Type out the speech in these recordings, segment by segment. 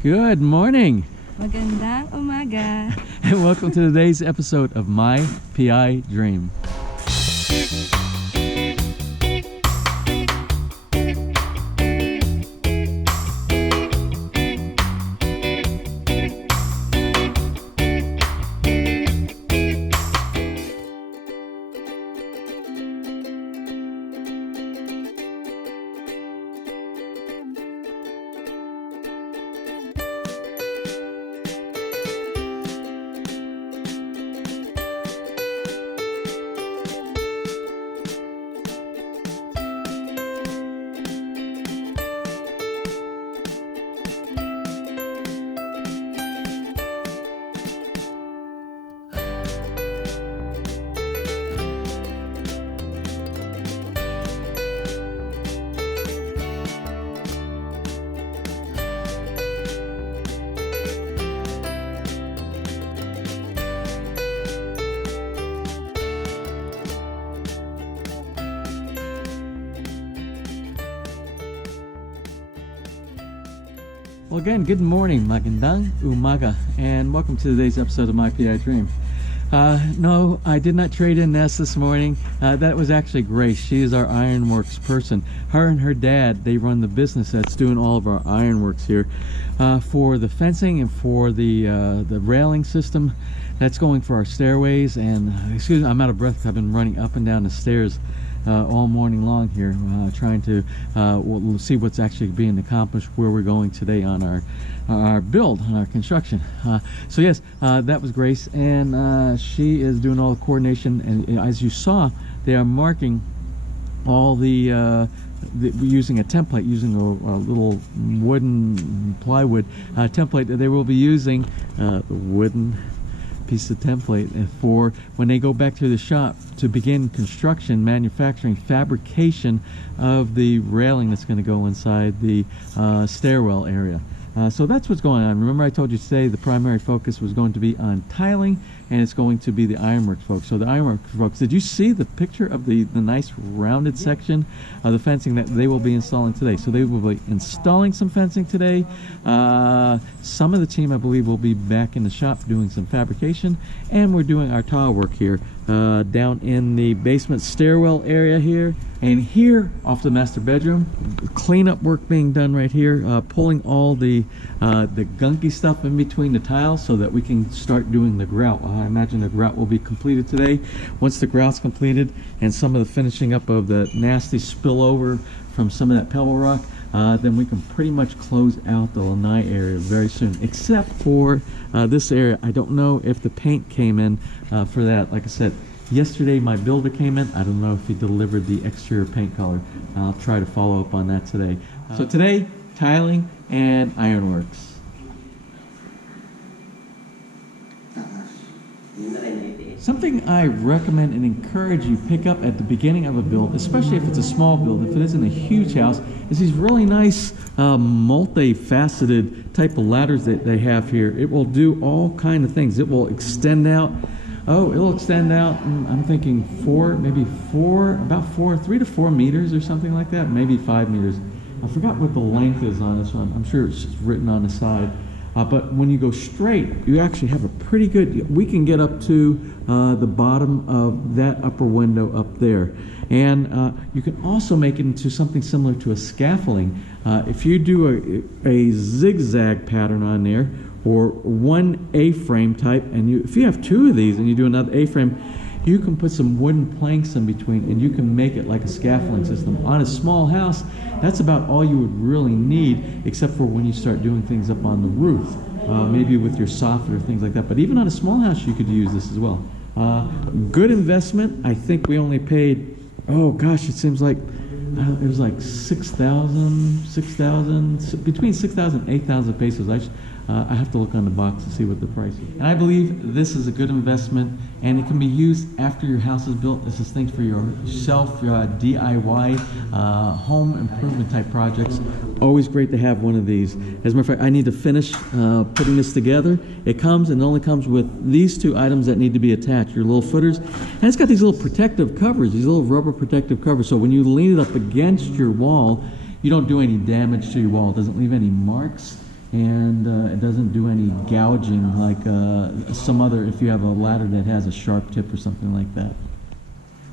Good morning. Magandang umaga. And welcome to today's episode of My PI Dream. Well, again, good morning, magandang umaga, and welcome to today's episode of My PI Dream. No, I did not trade in Ness this morning. That was actually Grace. She is our ironworks person. Her and her dad, they run the business that's doing all of our ironworks here for the fencing and for the railing system that's going for our stairways. And excuse me, I'm out of breath. I've been running up and down the stairs all morning long here, trying to we'll see what's actually being accomplished, where we're going today on our build, on our construction. So yes, that was Grace, and she is doing all the coordination. And as you saw, they are marking all using a template, using a little wooden plywood template that they will be using, the wooden piece of template for when they go back to the shop to begin construction, manufacturing, fabrication of the railing that's going to go inside the stairwell area. So that's what's going on. Remember, I told you today the primary focus was going to be on tiling, and it's going to be the ironworks folks. So the ironworks folks, did you see the picture of the nice rounded section of the fencing that they will be installing today? So they will be installing some fencing today. Some of the team, I believe, will be back in the shop doing some fabrication, and we're doing our tile work here down in the basement stairwell area here, and here off the master bedroom, cleanup work being done right here, pulling all the gunky stuff in between the tiles so that we can start doing the grout. I imagine the grout will be completed today. Once the grout's completed and some of the finishing up of the nasty spillover from some of that pebble rock, then we can pretty much close out the lanai area very soon, except for this area. I don't know if the paint came in for that. Like I said, yesterday my builder came in. I don't know if he delivered the exterior paint color. I'll try to follow up on that today. So today, tiling and ironworks. Something I recommend and encourage you pick up at the beginning of a build, especially if it's a small build, if it isn't a huge house, is these really nice multifaceted type of ladders that they have here. It will do all kind of things. It will extend out. Oh, it'll extend out, I'm thinking 3 to 4 meters or something like that, maybe 5 meters. I forgot what the length is on this one. I'm sure it's just written on the side. But when you go straight, you actually have a pretty good, we can get up to the bottom of that upper window up there. And you can also make it into something similar to a scaffolding. If you do a zigzag pattern on there, or one A-frame type, and if you have two of these and you do another A-frame, you can put some wooden planks in between and you can make it like a scaffolding system. On a small house, that's about all you would really need, except for when you start doing things up on the roof, maybe with your soffit or things like that. But even on a small house, you could use this as well. Good investment. I think we only paid, oh gosh, it seems like it was like 6,000, between 6,000 and 8,000 pesos. I have to look on the box to see what the price is. And I believe this is a good investment, and it can be used after your house is built. This is things for yourself, your DIY, home improvement type projects. Always great to have one of these. As a matter of fact, I need to finish putting this together. It only comes with these two items that need to be attached, your little footers. And it's got these little protective covers, these little rubber protective covers. So when you lean it up against your wall, you don't do any damage to your wall. It doesn't leave any marks. and it doesn't do any gouging like some other, if you have a ladder that has a sharp tip or something like that.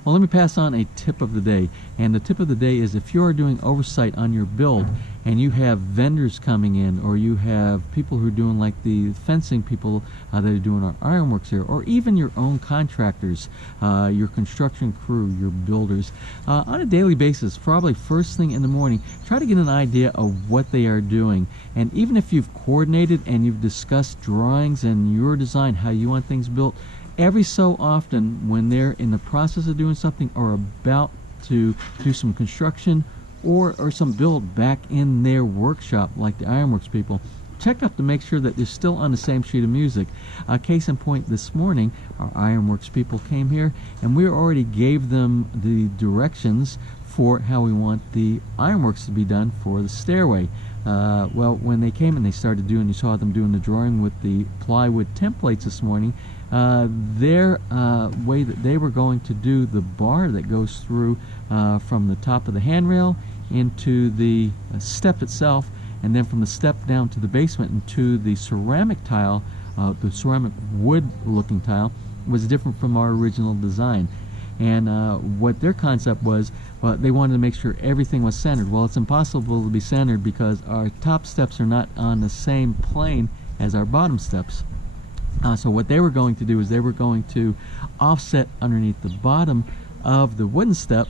Well, let me pass on a tip of the day. And the tip of the day is if you're doing oversight on your build and you have vendors coming in, or you have people who are doing like the fencing people that are doing our ironworks here, or even your own contractors, your construction crew, your builders, on a daily basis, probably first thing in the morning, try to get an idea of what they are doing. And even if you've coordinated and you've discussed drawings and your design, how you want things built, every so often when they're in the process of doing something or about to do some construction or some build back in their workshop, like the ironworks people, check up to make sure that they're still on the same sheet of music. Case in point, this morning our ironworks people came here and we already gave them the directions for how we want the ironworks to be done for the stairway. Well, when they came and they started doing, you saw them doing the drawing with the plywood templates this morning, their way that they were going to do the bar that goes through from the top of the handrail into the step itself, and then from the step down to the basement into the ceramic tile, the ceramic wood looking tile, was different from our original design. And what their concept was, they wanted to make sure everything was centered. Well, it's impossible to be centered because our top steps are not on the same plane as our bottom steps. So what they were going to do is they were going to offset underneath the bottom of the wooden step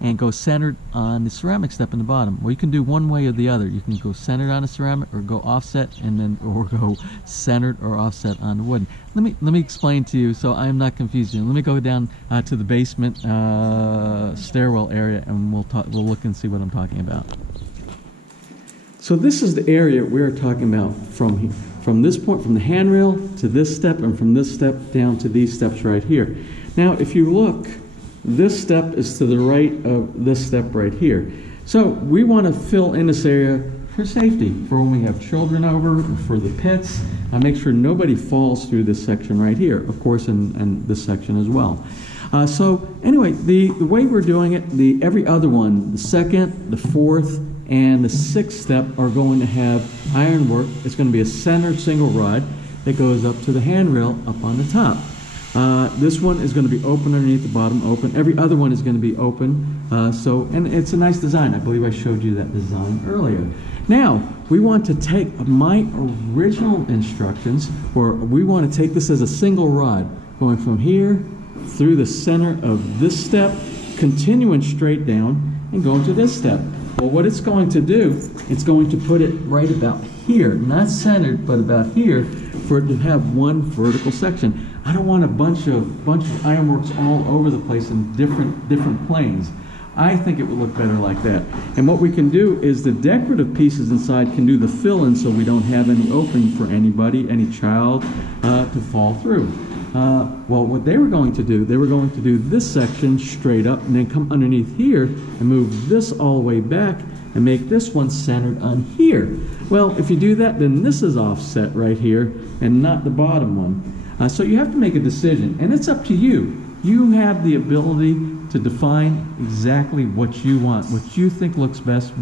and go centered on the ceramic step in the bottom. Well, you can do one way or the other. You can go centered on a ceramic, or go offset, and then or go centered or offset on the wooden. Let me explain to you so I'm not confusing you. Let me go down to the basement stairwell area, and we'll look and see what I'm talking about. So this is the area we're talking about from this point, from the handrail to this step, and from this step down to these steps right here. Now, if you look, this step is to the right of this step right here. So we want to fill in this area for safety, for when we have children over, for the pets. Make sure nobody falls through this section right here, of course, and this section as well. So anyway, the way we're doing it, every other one, the second, the fourth, and the sixth step are going to have ironwork. It's going to be a centered single rod that goes up to the handrail up on the top. This one is going to be open underneath the bottom, open. Every other one is going to be open. And it's a nice design. I believe I showed you that design earlier. Now, we want to take my original instructions, or we want to take this as a single rod, going from here through the center of this step, continuing straight down, and going to this step. Well, what it's going to do, it's going to put it right about here, not centered, but about here, for it to have one vertical section. I don't want a bunch of ironworks all over the place in different planes. I think it would look better like that. And what we can do is the decorative pieces inside can do the fill-in, so we don't have any opening for anybody, any child, to fall through. Well, what they were going to do, they were going to do this section straight up and then come underneath here and move this all the way back and make this one centered on here. Well, if you do that, then this is offset right here and not the bottom one. So you have to make a decision, and it's up to you. You have the ability to define exactly what you want, what you think looks best,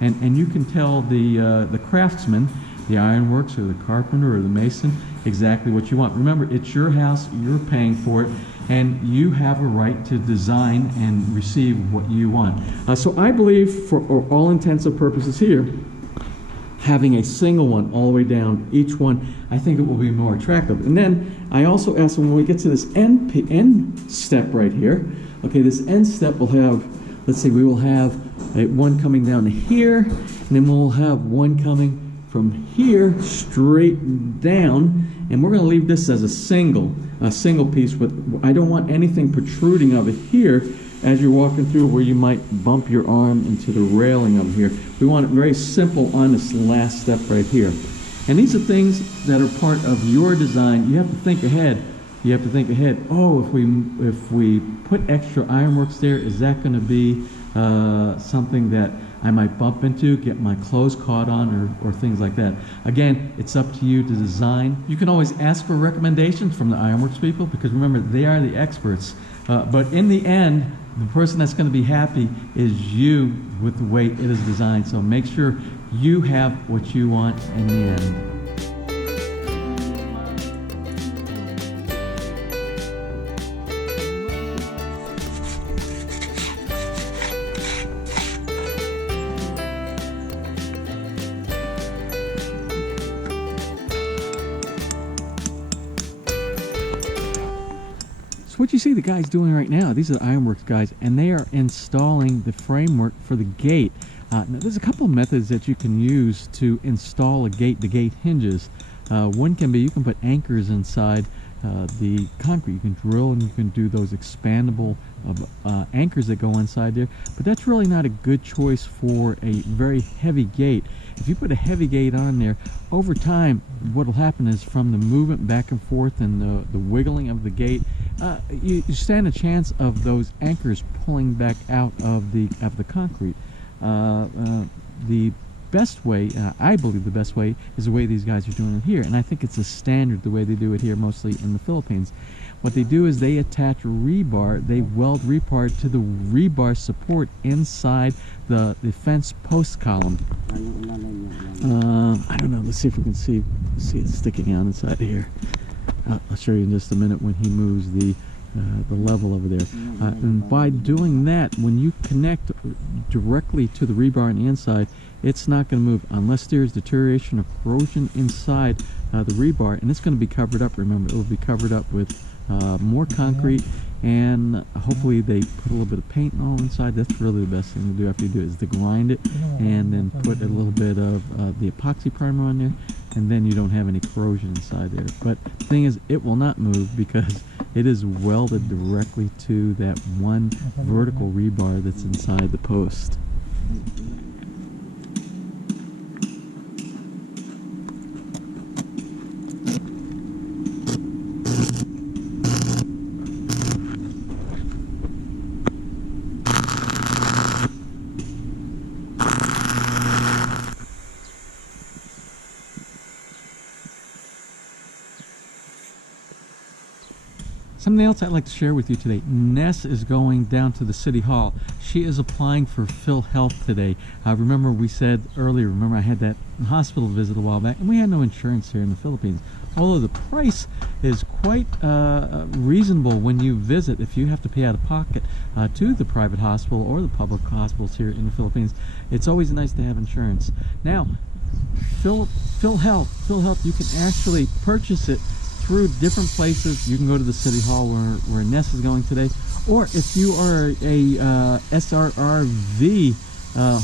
and you can tell the craftsman, the ironworks or the carpenter or the mason, exactly what you want. Remember, it's your house, you're paying for it, and you have a right to design and receive what you want. So I believe, for all intents and purposes here, having a single one all the way down, each one, I think it will be more attractive. And then I also asked them, when we get to this end step right here, okay, this end step will have, let's see, we will have one coming down to here, and then we'll have one coming from here straight down, and we're going to leave this as a single piece. With, I don't want anything protruding of it here as you're walking through where you might bump your arm into the railing of here. We want it very simple on this last step right here. And these are things that are part of your design. You have to think ahead. You have to think ahead. Oh, if we put extra ironworks there, is that going to be something that I might bump into, get my clothes caught on, or things like that? Again, it's up to you to design. You can always ask for recommendations from the ironworks people, because remember, they are the experts. But in the end, the person that's going to be happy is you with the way it is designed. So make sure you have what you want in the end. So what you see the guys doing right now, these are the ironworks guys, and they are installing the framework for the gate. Now there's a couple of methods that you can use to install a gate, the gate hinges. One can be you can put anchors inside the concrete. You can drill and you can do those expandable anchors that go inside there, but that's really not a good choice for a very heavy gate. If you put a heavy gate on there, over time what will happen is from the movement back and forth and the wiggling of the gate, you stand a chance of those anchors pulling back out of the concrete. The best way, I believe the best way, is the way these guys are doing it here, and I think it's a standard the way they do it here, mostly in the Philippines. What they do is they attach rebar, they weld rebar to the rebar support inside the fence post column. I don't know, let's see if we can see it sticking out inside here. I'll show you in just a minute when he moves the level over there. And by doing that, when you connect directly to the rebar on the inside, it's not going to move unless there's deterioration or corrosion inside the rebar, and it's going to be covered up. Remember, it will be covered up with more concrete, and hopefully they put a little bit of paint and all inside. That's really the best thing to do after you do it, is to grind it and then put a little bit of the epoxy primer on there, and then you don't have any corrosion inside there. But the thing is, it will not move because it is welded directly to that one vertical rebar that's inside the post. Something else I'd like to share with you today. Ness is going down to the city hall. She is applying for PhilHealth today. Remember we said earlier, I had that hospital visit a while back, and we had no insurance here in the Philippines. Although the price is quite reasonable when you visit. If you have to pay out of pocket to the private hospital or the public hospitals here in the Philippines, it's always nice to have insurance. Now, PhilHealth, you can actually purchase it through different places. You can go to the city hall where Ness is going today, or if you are a SRRV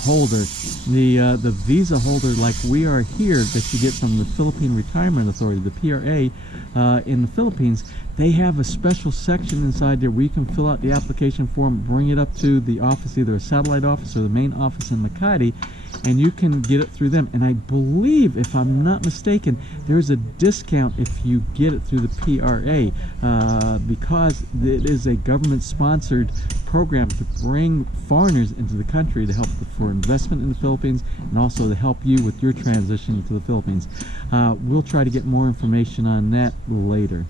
holder, the visa holder like we are here, that you get from the Philippine Retirement Authority, the PRA, in the Philippines, they have a special section inside there where you can fill out the application form, bring it up to the office, either a satellite office or the main office in Makati, and you can get it through them. And I believe, if I'm not mistaken, there's a discount if you get it through the PRA, because it is a government-sponsored program to bring foreigners into the country to help for investment in the Philippines, and also to help you with your transition to the Philippines. We'll try to get more information on that later.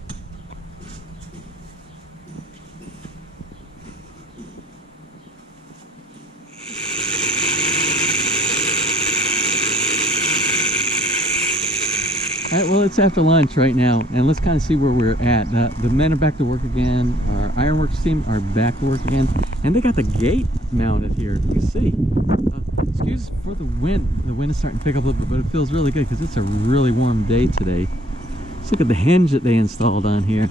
All right, well, it's after lunch right now, and let's kind of see where we're at. The men are back to work again. Our ironworks team are back to work again, and they got the gate mounted here. You can see. Excuse for the wind. The wind is starting to pick up a little bit, but it feels really good because it's a really warm day today. Let's look at the hinge that they installed on here.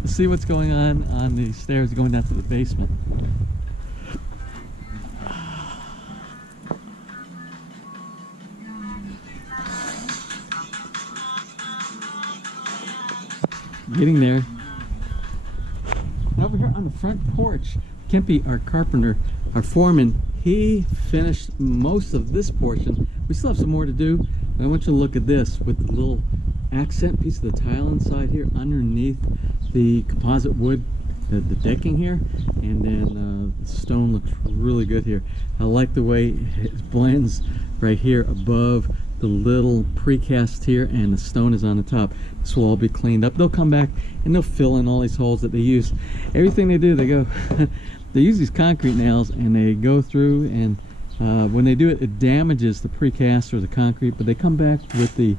Let's see what's going on the stairs going down to the basement. Getting there. Now over here on the front porch, Kempy, our carpenter, our foreman, he finished most of this portion. We still have some more to do, but I want you to look at this with the little accent piece of the tile inside here underneath the composite wood, the decking here, and then the stone looks really good here. I like the way it blends right here above the little precast here, and the stone is on the top. This will all be cleaned up. They'll come back and they'll fill in all these holes that they use. Everything they do, they go they use these concrete nails and they go through, and when they do it, it damages the precast or the concrete, but they come back with the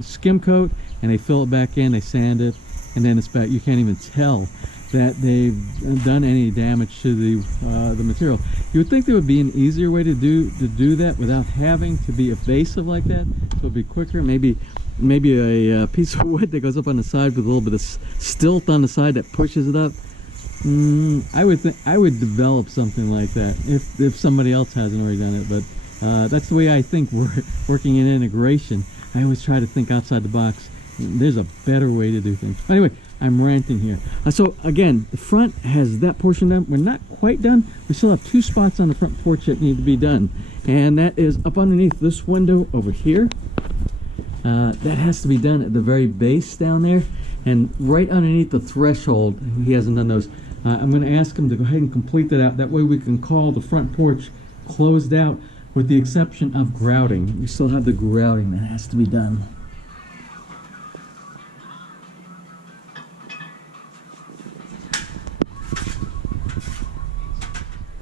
skim coat and they fill it back in, they sand it, and then it's back. You can't even tell that they've done any damage to the material. You would think there would be an easier way to do that without having to be evasive like that, so it'd be quicker. Maybe a piece of wood that goes up on the side with a little bit of stilt on the side that pushes it up. I would develop something like that if somebody else hasn't already done it. But that's the way I think working in integration. I always try to think outside the box. There's a better way to do things. Anyway, I'm ranting here. So again, the front has that portion done. We're not quite done. We still have 2 spots on the front porch that need to be done, and that is up underneath this window over here. That has to be done at the very base down there, and right underneath the threshold. He hasn't done those. I'm going to ask him to go ahead and complete that out. That way we can call the front porch closed out, with the exception of grouting. We still have the grouting that has to be done.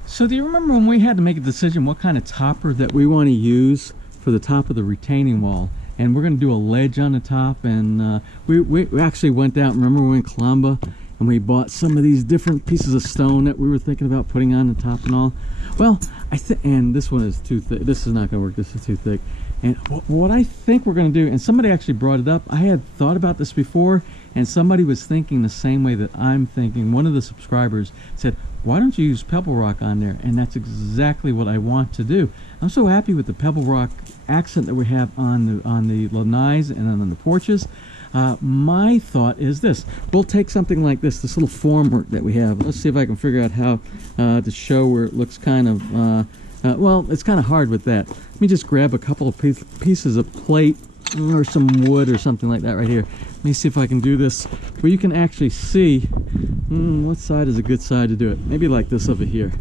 So do you remember when we had to make a decision what kind of topper that we want to use for the top of the retaining wall? And we're going to do a ledge on the top, and we actually went out, remember we were in Colombo, and we bought some of these different pieces of stone that we were thinking about putting on the top and all. Well, and this one is too thick. This is not going to work. This is too thick. And what I think we're going to do, and somebody actually brought it up, I had thought about this before, and somebody was thinking the same way that I'm thinking. One of the subscribers said, why don't you use pebble rock on there? And that's exactly what I want to do. I'm so happy with the pebble rock accent that we have on the lanais and on the porches. My thought is this: we'll take something like this little formwork that we have. Let's see if I can figure out how to show where it looks kind of well, it's kind of hard with that. Let me just grab a couple of pieces of plate or some wood or something like that right here. Let me see if I can do this where you can actually see what side is a good side to do it. Maybe like this over here.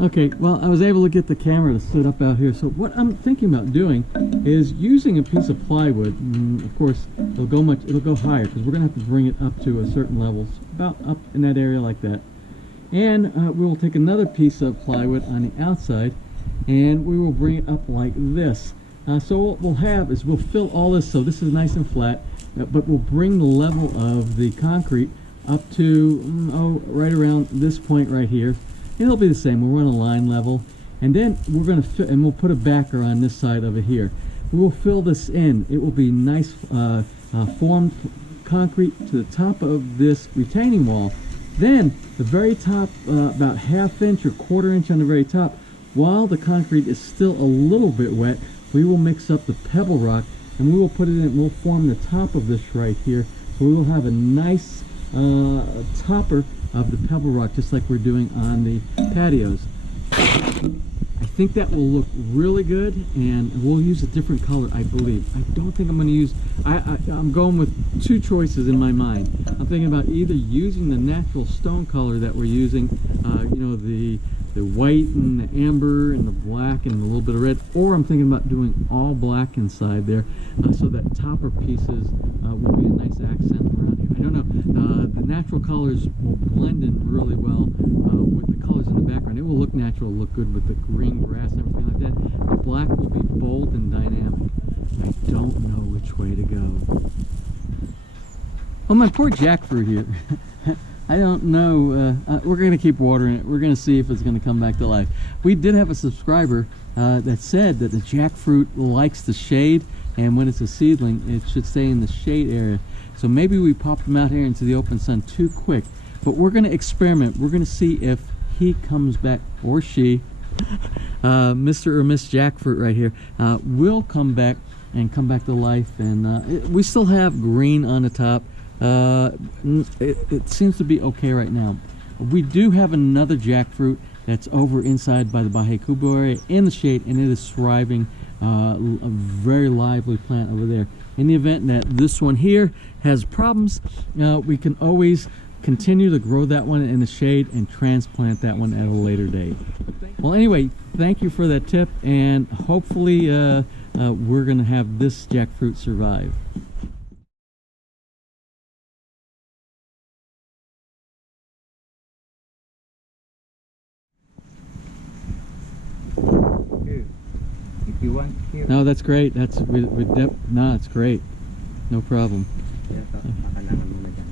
Okay, well, I was able to get the camera to sit up out here. So what I'm thinking about doing is using a piece of plywood. Of course, it'll go higher because we're gonna have to bring it up to a certain level, about up in that area like that. And we will take another piece of plywood on the outside, and we will bring it up like this. So what we'll have is we'll fill all this, so this is nice and flat, but we'll bring the level of the concrete up to right around this point right here. It'll be the same. We'll run a line level, and then we're going to fill, and we'll put a backer on this side over here. We will fill this in. It will be nice formed concrete to the top of this retaining wall. Then the very top, about 1/2 inch or 1/4 inch on the very top, while the concrete is still a little bit wet, we will mix up the pebble rock, and we will put it in. We'll form the top of this right here, so we will have a nice topper of the pebble rock, just like we're doing on the patios. I think that will look really good, and we'll use a different color, I believe. I don't think I'm going to use, I'm going with 2 choices in my mind. I'm thinking about either using the natural stone color that we're using, you know, the white and the amber and the black and a little bit of red, or I'm thinking about doing all black inside there, so that topper pieces will be a nice accent around here. I don't know. The natural colors will blend in really well with the colors in the background. It will look natural, look good with the green grass and everything like that. The black will be bold and dynamic. I don't know which way to go. Oh, my poor jackfruit here. I don't know. We're going to keep watering it. We're going to see if it's going to come back to life. We did have a subscriber that said that the jackfruit likes the shade, and when it's a seedling, it should stay in the shade area. So maybe we popped them out here into the open sun too quick. But we're going to experiment. We're going to see if he comes back, or she, Mr. or Miss Jackfruit right here, will come back and come back to life. And we still have green on the top. It seems to be okay right now. We do have another jackfruit that's over inside by the Baje Cubo area in the shade, and it is thriving, a very lively plant over there. In the event that this one here has problems, we can always continue to grow that one in the shade and transplant that one at a later date. Well, anyway, thank you for that tip, and hopefully we're going to have this jackfruit survive. If you want here. No, that's great. That's no, it's great. No problem. Kailangan mo na dyan.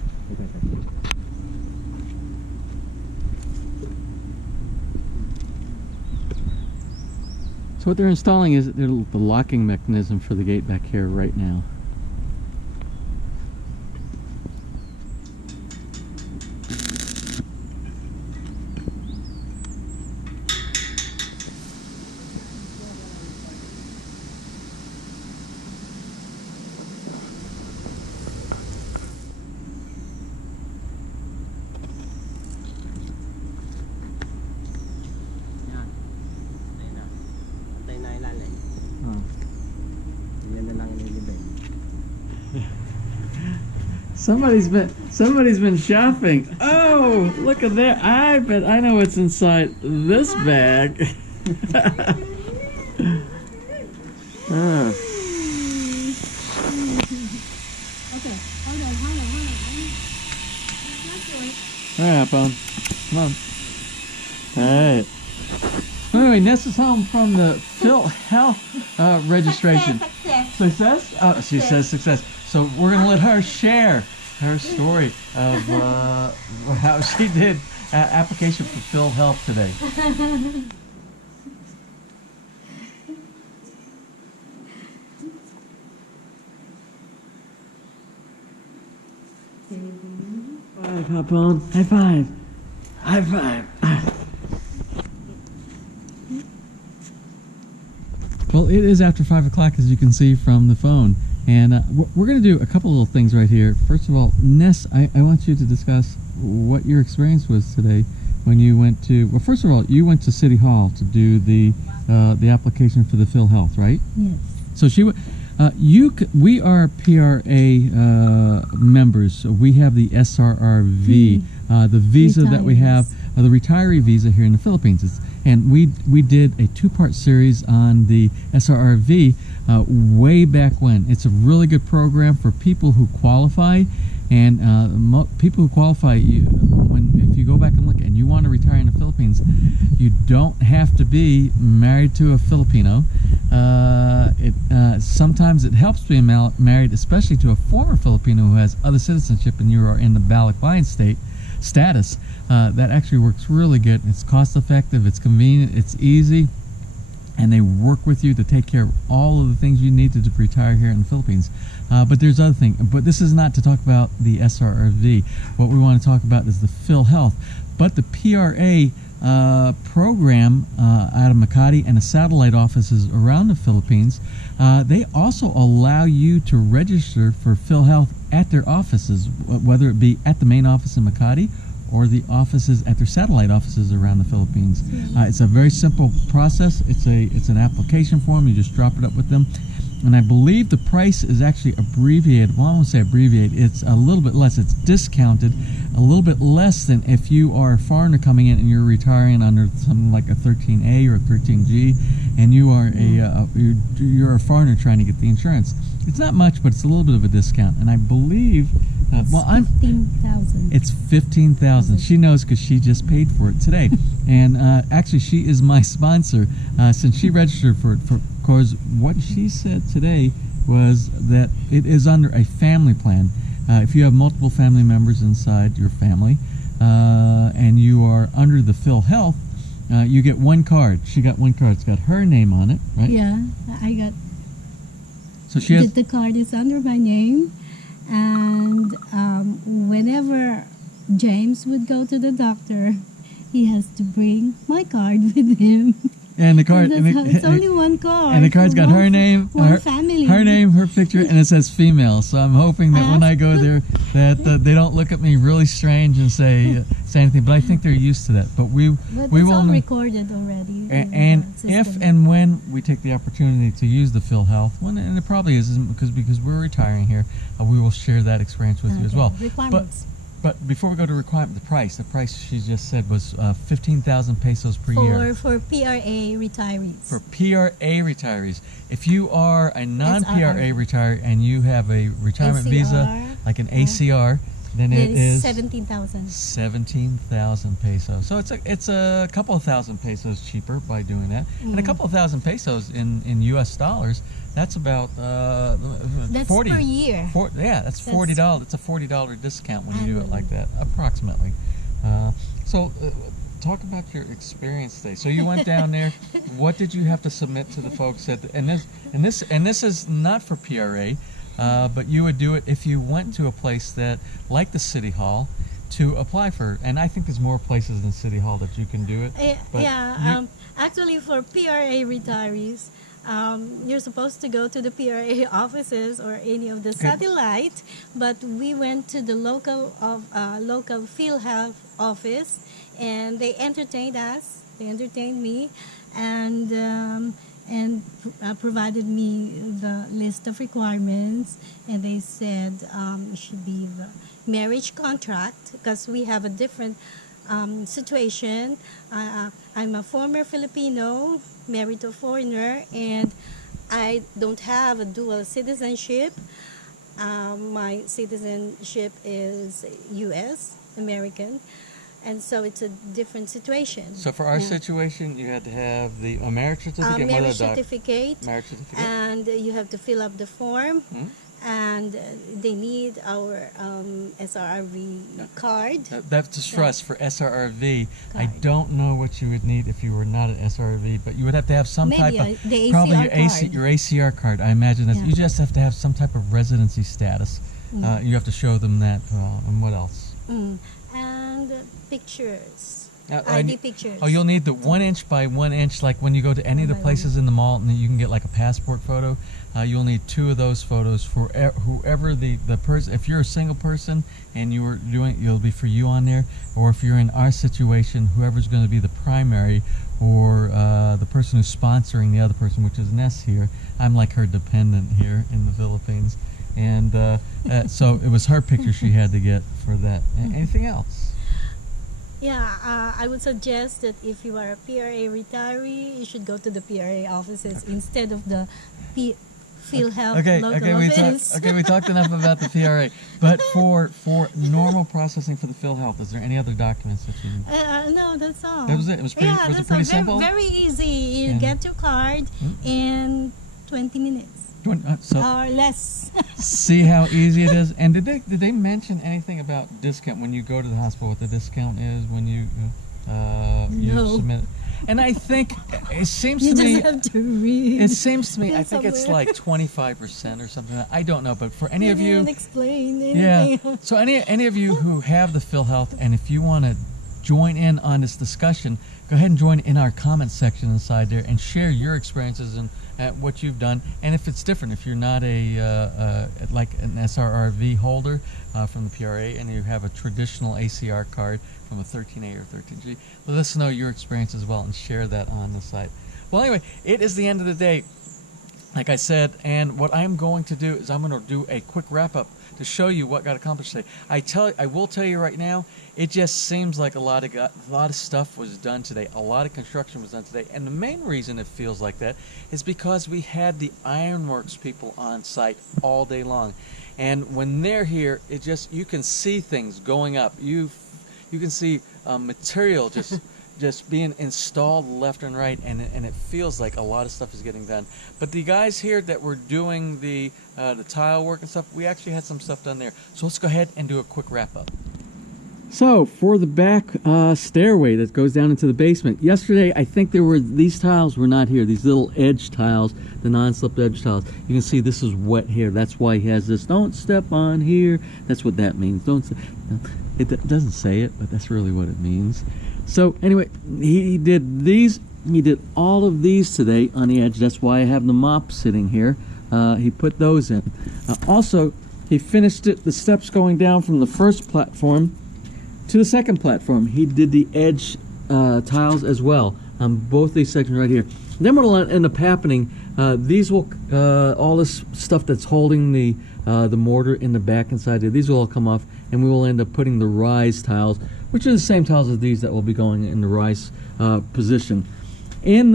So what they're installing is the locking mechanism for the gate back here right now. Somebody's been shopping. Oh, look at that. I bet I know what's inside this bag. Okay, hold on. All right, Phone. Come on. All right. Anyway, Ness is home from the PhilHealth registration. Success? Oh, she says success. So we're going to let her share her story of how she did application for PhilHealth today. High five, Hopon. High five. High five. Well, it is after 5 o'clock, as you can see from the phone. And we're going to do a couple little things right here. First of all, Ness, I want you to discuss what your experience was today when you went to, well, first of all, you went to City Hall to do the application for the PhilHealth, right? Yes. So we are PRA members. So we have the SRRV, the visa that we have, the retiree visa here in the Philippines. And we did a 2-part series on the SRRV way back when. It's a really good program for people who qualify, and people who qualify, if you go back and look and you want to retire in the Philippines, you don't have to be married to a Filipino. Sometimes it helps being married, especially to a former Filipino who has other citizenship and you are in the Balakwaan status. That actually works really good. It's cost effective, it's convenient, it's easy, and they work with you to take care of all of the things you need to retire here in the Philippines. But there's other things. But this is not to talk about the SRRV. What we want to talk about is the PhilHealth. But the PRA program out of Makati and the satellite offices around the Philippines, they also allow you to register for PhilHealth at their offices, whether it be at the main office in Makati or the offices at their satellite offices around the Philippines. It's a very simple process. It's an application form. You just drop it up with them. And I believe the price is actually abbreviated. Well, I won't say abbreviated. It's a little bit less. It's discounted a little bit less than if you are a foreigner coming in and you're retiring under something like a 13A or a 13G, and you are you're a foreigner trying to get the insurance. It's not much, but it's a little bit of a discount. And I believe, well, 15,000. It's 15,000. She knows because she just paid for it today. And actually, she is my sponsor since she registered for it. Because what she said today was that it is under a family plan. If you have multiple family members inside your family and you are under the PhilHealth, you get one card. She got one card. It's got her name on it, right? Yeah, I got. So she has. The card is under my name, and whenever James would go to the doctor, he has to bring my card with him. And the card, it's only one card. And the card's got her name, family. her name, her picture, and it says female. So I'm hoping that when I go there, that they don't look at me really strange and say anything. But I think they're used to that. But we it's all recorded already. And if and when we take the opportunity to use the PhilHealth, and it probably is because we're retiring here, we will share that experience with you as well. Requirements. But before we go to requirement, the price she just said was 15,000 pesos per year. For PRA retirees. For PRA retirees. If you are a non-PRA SRR. retiree and you have a retirement visa, ACR, like an ACR, then it is 17,000. 17,000 pesos. So it's a couple of thousand pesos cheaper by doing that. And a couple of thousand pesos in US dollars, that's about That's 40 per year. That's $40. It's a $40 discount when you do it like that, approximately. Talk about your experience today. So you went down there. What did you have to submit to the folks and this is not for PRA, but you would do it if you went to a place that, like the City Hall, to apply for. And I think there's more places than City Hall that you can do it. But Actually, for PRA retirees, you're supposed to go to the PRA offices or any of the satellite, but we went to the local PhilHealth office, and they entertained us. They entertained me, and provided me the list of requirements, and they said it should be the marriage contract because we have a different situation. I'm a former Filipino married to a foreigner, and I don't have a dual citizenship. My citizenship is U.S. American, and so it's a different situation. So for our situation, you had to have the marriage certificate, marriage certificate, and you have to fill up the form. And they need our SRRV card. That's to stress for SRRV. I Card. don't know what you would need if you were not an SRRV, but you would have to have some Maybe type of the probably ACR your ACR card. I imagine that you just have to have some type of residency status. You have to show them that. And what else? And pictures. And ID pictures. Oh, you'll need the 1 inch by 1 inch, like when you go to any of the places in the mall, and you can get like a passport photo. You'll need 2 of those photos for whoever the person. If you're a single person and you were doing, it'll be for you on there. Or if you're in our situation, whoever's going to be the primary, or the person who's sponsoring the other person, which is Ness here. I'm like her dependent here in the Philippines, and so it was her picture she had to get for that. Anything else? Yeah, I would suggest that if you are a PRA retiree, you should go to the PRA offices instead of the PhilHealth local office. We talked enough about the PRA. But for normal processing for the PhilHealth, is there any other documents that you need? No, that's all. That was it? It was pretty, was it pretty simple? Very easy. You get your card in 20 minutes. Or less. See how easy it is. And did they mention anything about discount when you go to the hospital? What the discount is when you submit? And I think it seems to me. You just have to read. It seems to me. I think it's somewhere. like 25% or something. I don't know, but for any of you, didn't explain anything. So any of you who have the PhilHealth, and if you want to join in on this discussion, go ahead and join in our comment section inside there and share your experiences and what you've done. And if it's different, if you're not like an SRRV holder from the PRA and you have a traditional ACR card from a 13A or 13G, let us know your experience as well and share that on the site. Well, anyway, it is the end of the day, like I said, and what I'm going to do is I'm going to do a quick wrap-up to show you what got accomplished today. I will tell you right now, it just seems like a lot of stuff was done today. A lot of construction was done today, and the main reason it feels like that is because we had the ironworks people on site all day long, and when they're here, it just, you can see things going up. You can see material just being installed left and right, and it feels like a lot of stuff is getting done. But the guys here that were doing the tile work and stuff, we actually had some stuff done there. So let's go ahead and do a quick wrap up. So for the back stairway that goes down into the basement, yesterday I think these tiles were not here. These little edge tiles, the non-slip edge tiles. You can see this is wet here. That's why he has this. Don't step on here. That's what that means. It doesn't say it, but that's really what it means. So anyway, he did these. He did all of these today on the edge. That's why I have the mop sitting here. He put those in. Also, he finished it. The steps going down from the first platform to the second platform. He did the edge tiles as well on both these sections right here. Then what will end up happening? These will all this stuff that's holding the mortar in the back inside there. These will all come off, and we will end up putting the rise tiles, which are the same tiles as these that will be going in the rise position. In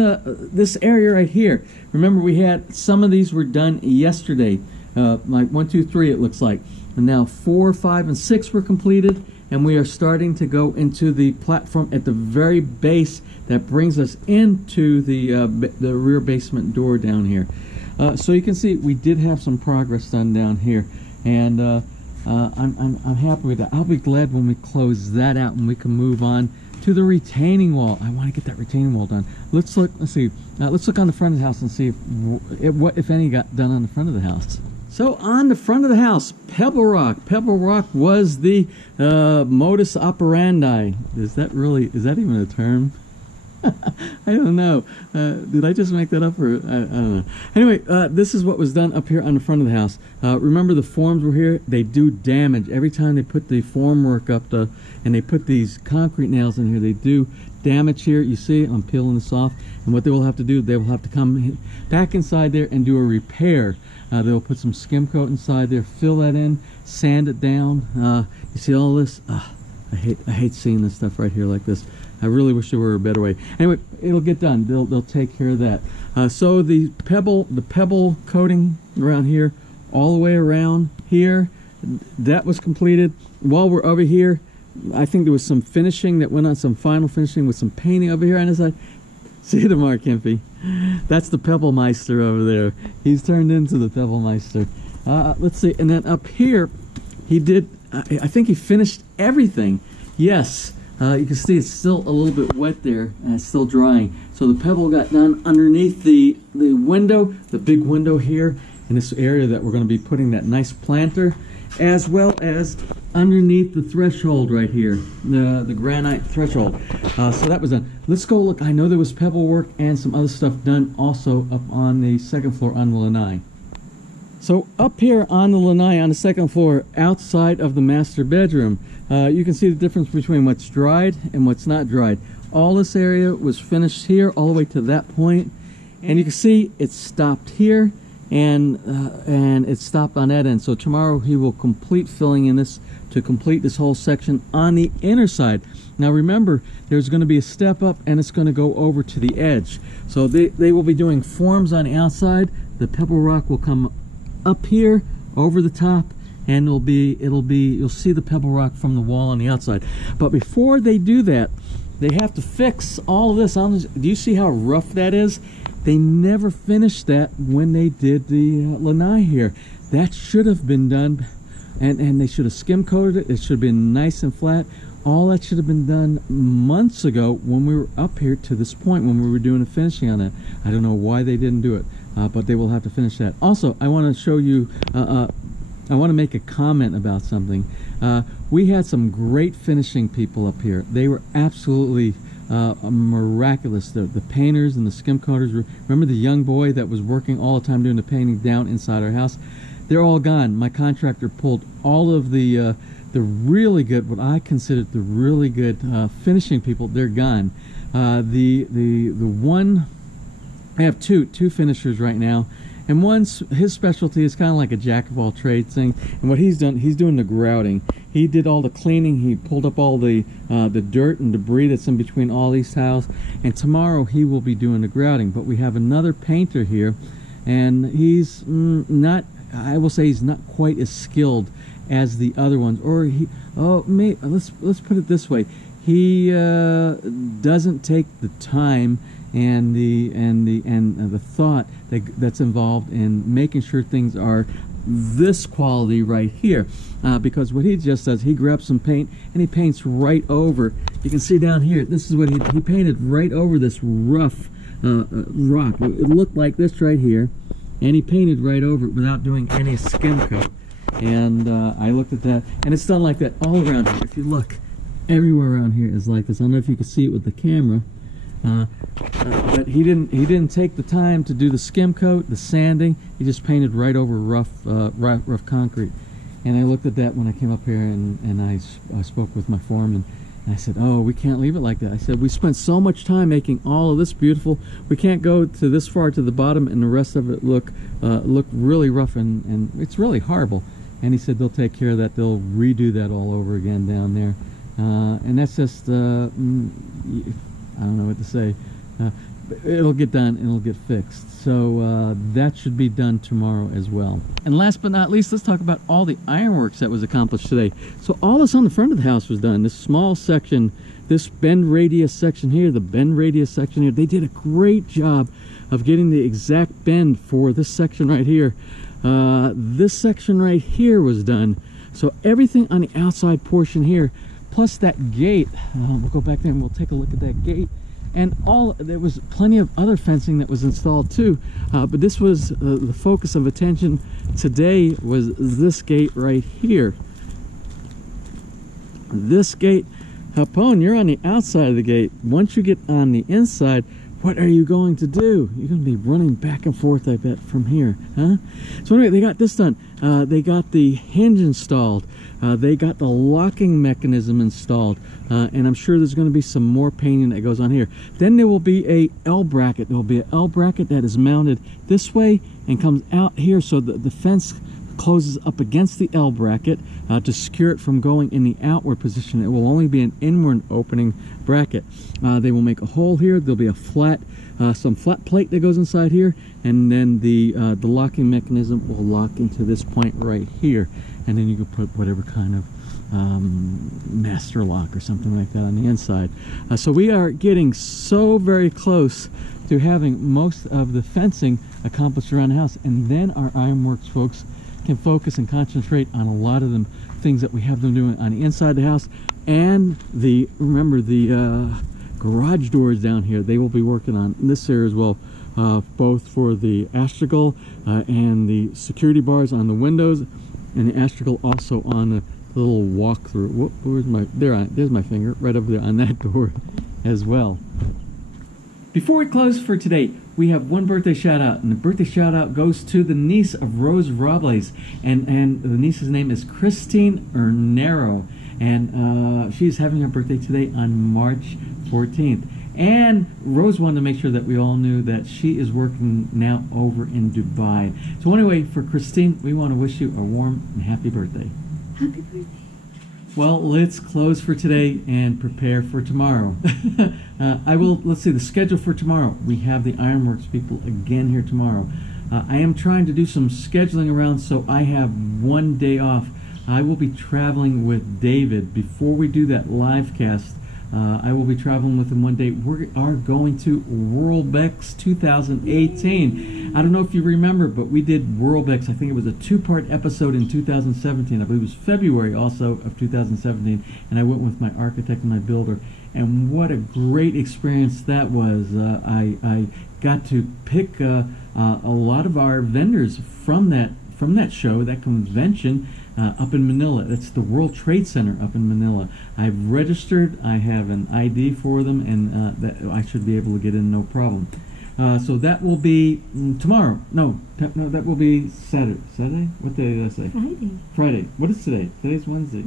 this area right here, remember we had some of these were done yesterday, like 1, 2, 3 it looks like, and now 4, 5, and 6 were completed, and we are starting to go into the platform at the very base that brings us into the rear basement door down here. So you can see we did have some progress done down here, and I'm happy with that. I'll be glad when we close that out and we can move on to the retaining wall. I want to get that retaining wall done. Let's look. Let's see. Let's look on the front of the house and see what, if any, got done on the front of the house. So on the front of the house, pebble rock. Pebble rock was the modus operandi. Is that even a term? I don't know. Did I just make that up, or I don't know. Anyway, this is what was done up here on the front of the house. Remember the forms were here? They do damage every time they put the formwork up, and they put these concrete nails in here. They do damage here. You see, I'm peeling this off, and what they will have to do, they will have to come back inside there and do a repair. They will put some skim coat inside there, fill that in, sand it down. You see all this? I hate seeing this stuff right here like this. I really wish there were a better way. Anyway, it'll get done. They'll take care of that. So the pebble coating around here, all the way around here, that was completed. While we're over here, I think there was some finishing that went on, some final finishing with some painting over here on the side. See the Mark Hempy. That's the Pebble Meister over there. He's turned into the Pebble Meister. Let's see. And then up here, he did, I think he finished everything. Yes. You can see it's still a little bit wet there, and it's still drying. So the pebble got done underneath the window, the big window here in this area that we're going to be putting that nice planter, as well as underneath the threshold right here, the granite threshold. So that was done. Let's go look. I know there was pebble work and some other stuff done also up on the second floor on the lanai. So up here on the lanai on the second floor, outside of the master bedroom, you can see the difference between what's dried and what's not dried. All this area was finished here all the way to that point, and you can see it stopped here, and it stopped on that end. So tomorrow he will complete filling in this to complete this whole section on the inner side. Now remember, there's going to be a step up, and it's going to go over to the edge. So they will be doing forms on the outside. The pebble rock will come up here over the top, and you'll see the pebble rock from the wall on the outside. But before they do that, they have to fix all of this. Do you see how rough that is? They never finished that when they did the lanai here. That should have been done, and they should have skim coated it. It should have been nice and flat. All that should have been done months ago when we were up here to this point, when we were doing the finishing on it. I don't know why they didn't do it, but they will have to finish that. Also, I want to show you, I want to make a comment about something. We had some great finishing people up here. They were absolutely miraculous. The painters and the skim coaters. Remember the young boy that was working all the time doing the painting down inside our house? They're all gone. My contractor pulled all of the really good, what I considered the really good finishing people. They're gone. The one, I have two finishers right now, and his specialty is kind of like a jack of all trades thing. And what he's doing the grouting. He did all the cleaning. He pulled up all the dirt and debris that's in between all these tiles. And tomorrow he will be doing the grouting. But we have another painter here, and he's not. I will say he's not quite as skilled as the other ones. Or let's put it this way: he doesn't take the time and the thought that's involved in making sure things are this quality right here, because what he just does, he grabs some paint and he paints right over. You can see down here, this is what he painted right over this rough rock. It looked like this right here, and he painted right over it without doing any skim coat. And I looked at that, and it's done like that all around here. If you look, everywhere around here is like this. I don't know if you can see it with the camera. But he didn't take the time to do the skim coat, the sanding. He just painted right over rough concrete. And I looked at that when I came up here, and I spoke with my foreman, and I said, "Oh, we can't leave it like that." I said, "We spent so much time making all of this beautiful. We can't go to this far to the bottom and the rest of it look really rough, and it's really horrible." and he said they'll take care of that. They'll redo that all over again down there. And that's just, I don't know what to say. It'll get done and it'll get fixed. So that should be done tomorrow as well. And last but not least, let's talk about all the ironworks that was accomplished today. So all this on the front of the house was done. This small section, this bend radius section here, the bend radius section here, they did a great job of getting the exact bend for this section right here. This section right here was done. So everything on the outside portion here, plus that gate, we'll go back there and we'll take a look at that gate. And there was plenty of other fencing that was installed too, but this was the focus of attention today, was this gate right here. This gate, Hapon, you're on the outside of the gate. Once you get on the inside, what are you going to do? You're going to be running back and forth, I bet, from here, huh? So anyway, they got this done. They got the hinge installed. They got the locking mechanism installed. And I'm sure there's going to be some more painting that goes on here. Then there will be a L bracket. There will be an L bracket that is mounted this way and comes out here, so the fence closes up against the L bracket to secure it from going in the outward position. It will only be an inward opening bracket. They will make a hole here. There'll be a some flat plate that goes inside here, and then the locking mechanism will lock into this point right here, and then you can put whatever kind of master lock or something like that on the inside. So we are getting so very close to having most of the fencing accomplished around the house, and then our ironworks folks can focus and concentrate on a lot of them things that we have them doing on the inside of the house. And remember the garage doors down here, they will be working on this area as well, both for the astragal and the security bars on the windows, and the astragal also on the little walk-through. Where's my, there's my finger right over there on that door as well. Before we close for today, we have one birthday shout out, and the birthday shout out goes to the niece of Rose Robles, and the niece's name is Christine Ernero, and she's having her birthday today on March 14th. And Rose wanted to make sure that we all knew that she is working now over in Dubai. So anyway, for Christine, we want to wish you a warm and happy birthday. Happy birthday. Well, let's close for today and prepare for tomorrow. Let's see, the schedule for tomorrow. We have the Ironworks people again here tomorrow. I am trying to do some scheduling around, so I have one day off. I will be traveling with David. Before we do that live cast, I will be traveling with him one day. We are going to Worldbex 2018. I don't know if you remember, but we did Worldbex. I think it was a two-part episode in 2017. I believe it was February also of 2017. And I went with my architect and my builder. And what a great experience that was. I got to pick a lot of our vendors from that show, that convention, up in Manila. It's the World Trade Center up in Manila. I've registered, I have an ID for them, and that I should be able to get in no problem. So that will be tomorrow. No, that will be Saturday. Saturday? What day did I say? Friday. What is today? Today's Wednesday.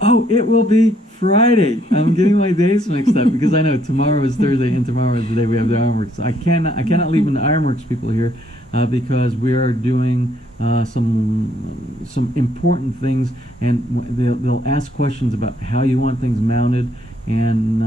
Oh, it will be Friday. I'm getting my days mixed up because I know tomorrow is Thursday and tomorrow is the day we have the Ironworks. I cannot leave the Ironworks people here because we are doing some important things, and they'll ask questions about how you want things mounted, and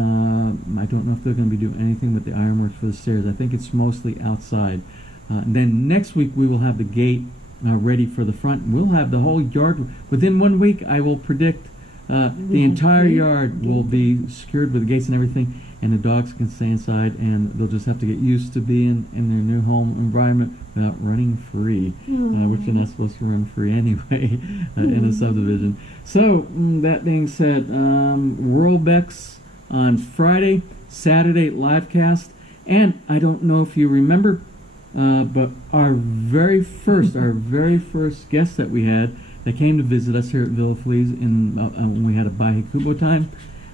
I don't know if they're going to be doing anything with the ironworks for the stairs. I think it's mostly outside. And then next week we will have the gate ready for the front. We'll have the whole yard within 1 week. I will predict the entire yard will be secured with the gates and everything, and the dogs can stay inside, and they'll just have to get used to being in their new home environment without running free, which they're not supposed to run free anyway in a subdivision. So that being said, Worldbex on Friday, Saturday live cast, and I don't know if you remember, but our very first guest that we had that came to visit us here at Villa Feliz when we had a Bahay Kubo time,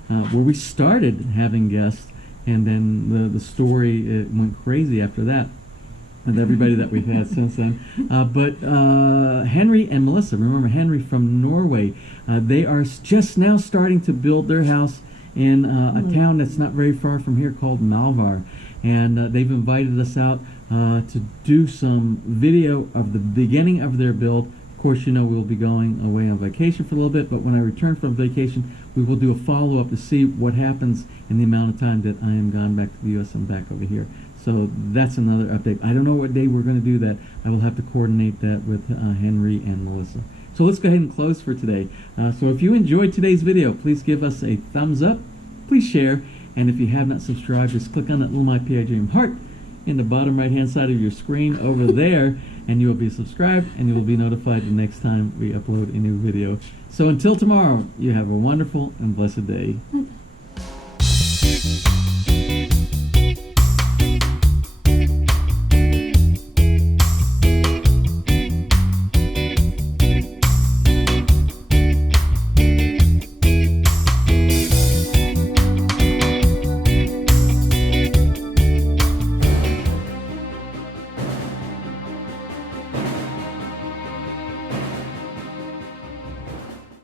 where we started having guests, and then the story went crazy after that with everybody that we've had since then. But Henry and Melissa, remember Henry from Norway, they are just now starting to build their house in a town that's not very far from here called Malvar, and they've invited us out to do some video of the beginning of their build. Of course, you know we'll be going away on vacation for a little bit, but when I return from vacation, we will do a follow-up to see what happens in the amount of time that I am gone back to the U.S. and back over here. So that's another update. I don't know what day we're going to do that. I will have to coordinate that with Henry and Melissa. So let's go ahead and close for today. So if you enjoyed today's video, please give us a thumbs up. Please share. And if you have not subscribed, just click on that little My PI Dream heart in the bottom right-hand side of your screen over there, and you will be subscribed, and you will be notified the next time we upload a new video. So until tomorrow, you have a wonderful and blessed day.